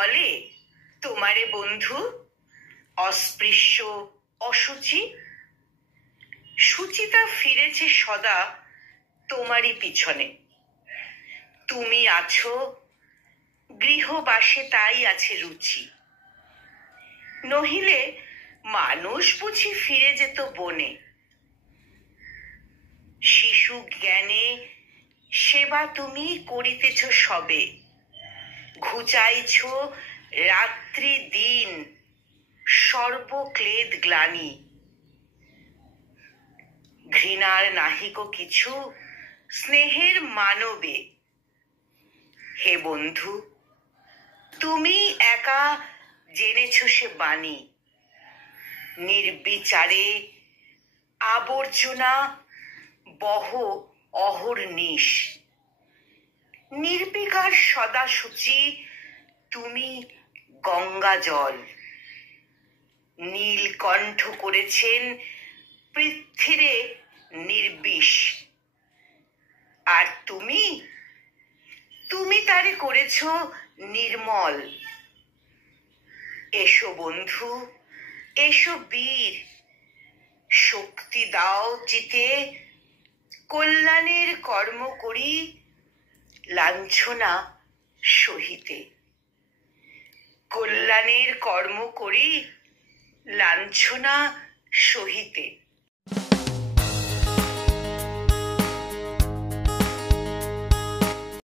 বলে তোমারে বন্ধু অস্পৃশ্য অসুচি? সুচিতা ফিরেছে সদা তোমারই পিছনে। তুমি আছো গৃহবাসে, তাই আছে রুচি। নহিলে মানুষ বুঝি ফিরে যেত বনে। শিশু জ্ঞানে সেবা তুমি করিতেছ সবে, ঘুচাইছ রাত্রি দিন সর্বক্লেদ গ্লানি। ঘৃণার নাহিক কিছু স্নেহের মানবে। হে বন্ধু, তুমি একা জেনেছ সে বাণী। নির্বিচারে আবর্জনা বহ অহর্নিশ। নির্বিকার সদা সূচি তুমি গঙ্গা জল। নীলকণ্ঠ করেছেন পৃথ্বীরে নির্বিষ। আর তুমি তুমি তারে করেছ নির্মল। এসো বন্ধু, এসো বীর, শক্তি দাও চিতে, কল্যাণের কর্ম করি লাঞ্ছনা সহিতে। কল্যাণের কর্ম করি লাঞ্ছনা সহিতে।